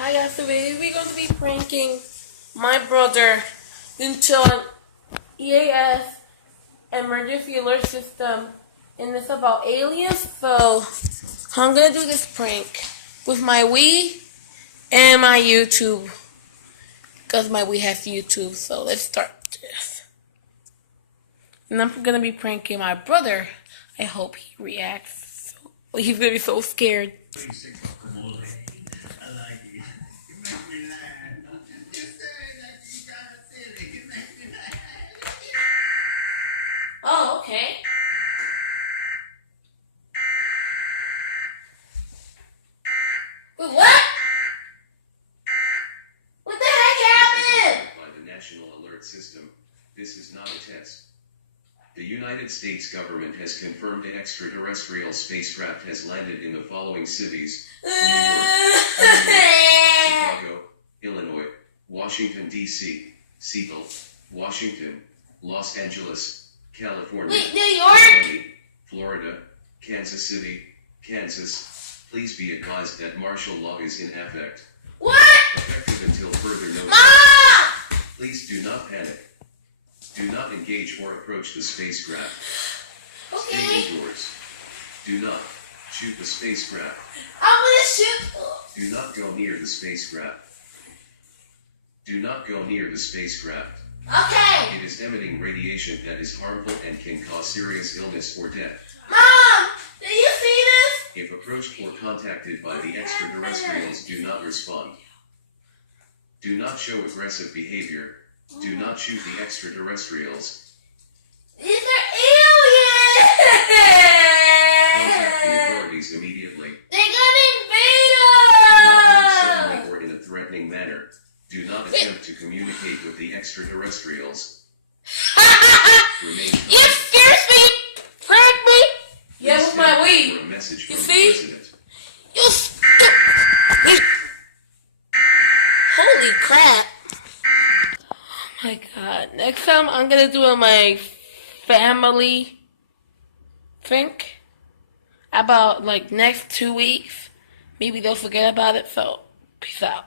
Hi guys, today we're going to be pranking my brother into an EAS emergency alert system, and it's about aliens. So I'm gonna do this prank with my Wii and my YouTube, because my Wii has YouTube. So let's start this. And I'm gonna be pranking my brother. I hope he reacts. He's gonna be so scared. Oh, okay. Wait, what? What the heck happened? By the National Alert System, this is not a test. The United States government has confirmed an extraterrestrial spacecraft has landed in the following cities: New York, Chicago, Illinois, Washington, D.C., Seattle, Washington, Los Angeles, California, Wait, New York? Miami, Florida, Kansas City, Kansas. Please be advised that martial law is in effect. What? Effective until further notice. Mom! Please do not panic. Do not engage or approach the spacecraft. Okay. Stay indoors. Do not shoot the spacecraft. I'm gonna shoot. Do not go near the spacecraft. Do not go near the spacecraft. Okay. It is emitting radiation that is harmful and can cause serious illness or death. Mom, did you see this? If approached or contacted by the extraterrestrials, do not respond. Do not show aggressive behavior. Do not shoot the extraterrestrials. These are Contact the aliens! authorities immediately. They're gonna Not invade us! suddenly or in a threatening manner. Do not attempt to communicate with the extraterrestrials. Remain You scared me! Prank me! Yeah, with my Wii. For a message from You the see? president. You stupid! Holy crap! Oh my god. Next time I'm gonna do my family think about like next 2 weeks. Maybe they'll forget about it, so peace out.